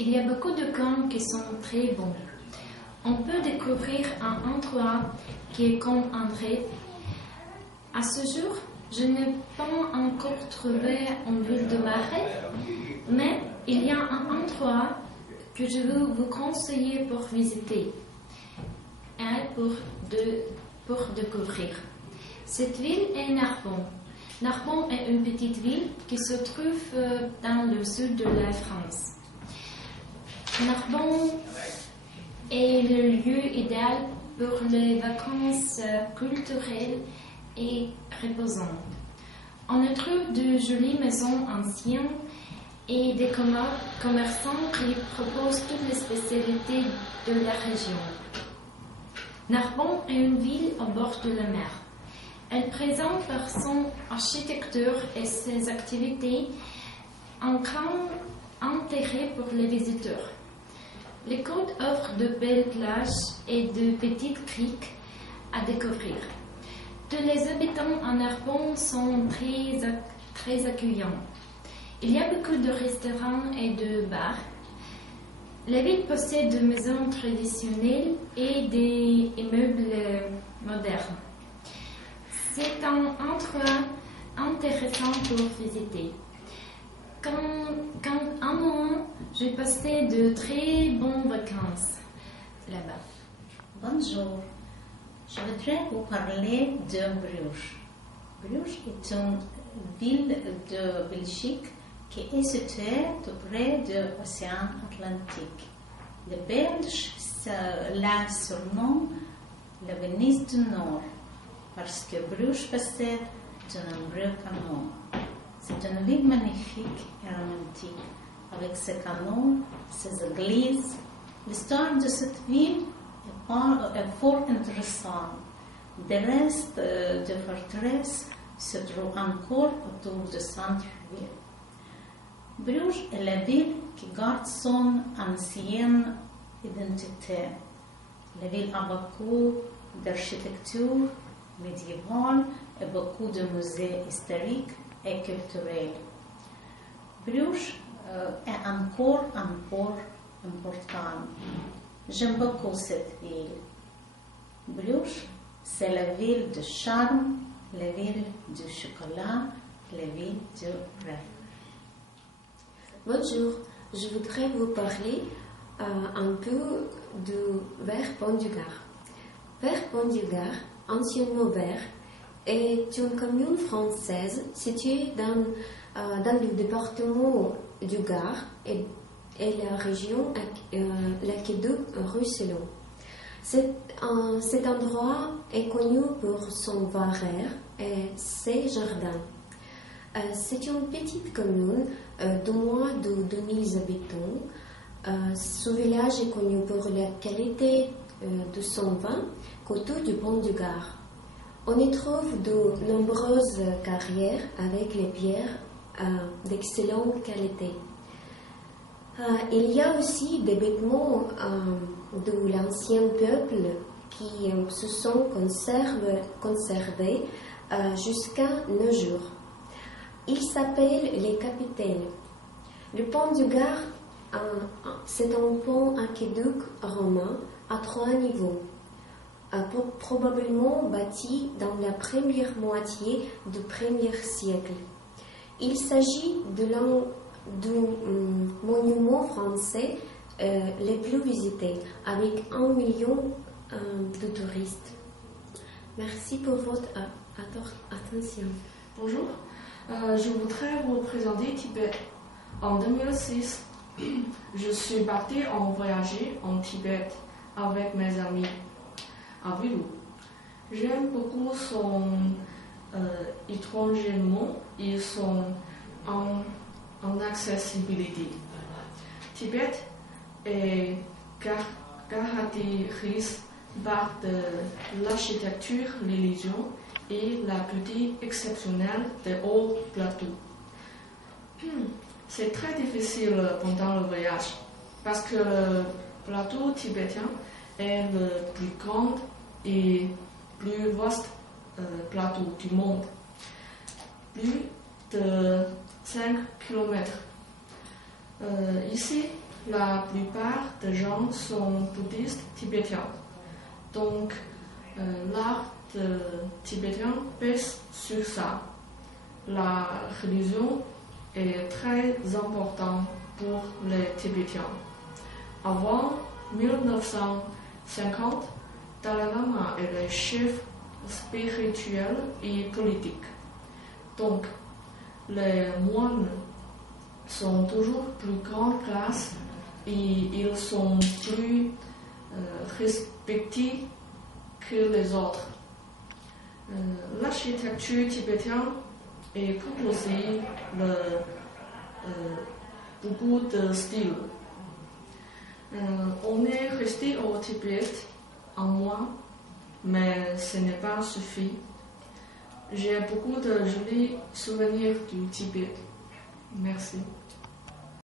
Il y a beaucoup de coins qui sont très bons. On peut découvrir un endroit qui est comme un rêve. À ce jour, je n'ai pas encore trouvé une ville de ma rêve, mais il y a un endroit que je veux vous conseiller pour visiter et pour découvrir. Cette ville est Narbonne. Narbonne est une petite ville qui se trouve dans le sud de la France. Narbonne est le lieu idéal pour les vacances culturelles et reposantes. On y trouve de jolies maisons anciennes et des commerçants qui proposent toutes les spécialités de la région. Narbonne est une ville au bord de la mer. Elle présente par son architecture et ses activités un grand intérêt pour les visiteurs. Les côtes offrent de belles plages et de petites criques à découvrir. Tous les habitants en Narbonne sont très accueillants. Il y a beaucoup de restaurants et de bars. La ville possède des maisons traditionnelles et des immeubles modernes. C'est un endroit intéressant pour visiter. Quand un moment, j'ai passé de très bonnes vacances là-bas. Bonjour, je voudrais vous parler de Bruges. Bruges est une ville de Belgique qui est située tout près de l'océan Atlantique. Les Belges la surnomment la Venise du Nord parce que Bruges possède de nombreux canaux. C'est une ville magnifique et romantique, avec ses canaux, ses églises. L'histoire de cette ville est fort intéressante. Des restes de forteresses se trouvent encore autour du centre-ville. Bruges est la ville qui garde son ancienne identité. La ville a beaucoup d'architecture médiévale et beaucoup de musées historiques et culturels. Bruges est encore un port important. J'aime beaucoup cette ville. Bruges, c'est la ville du charme, la ville du chocolat, la ville du rêve. Bonjour, je voudrais vous parler un peu de Vert-Pont-du-Gard. Vert-Pont-du-Gard, anciennement Vert, est une commune française située dans le département du Gard et la région l'aqueduc Roussillon. Cet endroit est connu pour son vin rare et ses jardins. C'est une petite commune de moins de 2000 habitants. Ce village est connu pour la qualité de son vin côté du pont du Gard. On y trouve de nombreuses carrières avec les pierres d'excellente qualité. Il y a aussi des vêtements de l'ancien peuple qui se sont conservés jusqu'à nos jours. Ils s'appellent les capitelles. Le pont du Gard, c'est un pont aqueduc romain à 3 niveaux, probablement bâti dans la première moitié du 1er siècle. Il s'agit de l'un des monuments français les plus visités, avec 1 million de touristes. Merci pour votre attention. Bonjour, je voudrais vous présenter Tibet. En 2006, je suis partie en voyager en Tibet avec mes amis à vélo. J'aime beaucoup son étrangement et son accessibilité. Tibet est caractérisé par de l'architecture religieuse et la beauté exceptionnelle des hauts plateaux. C'est très difficile pendant le voyage parce que le plateau tibétain est le plus grand et plus vaste plateau du monde. Plus de 5 km. Ici, la plupart des gens sont bouddhistes tibétains. Donc, l'art tibétain pèse sur ça. La religion est très importante pour les Tibétains. Avant 1950, Dalai Lama est le chef spirituel et politique. Donc, les moines sont toujours plus grande classe et ils sont plus respectés que les autres. L'architecture tibétaine est composée de beaucoup de styles. On est resté au Tibet un mois, mais ce n'est pas suffit. J'ai beaucoup de jolis souvenirs du Tibet. Merci.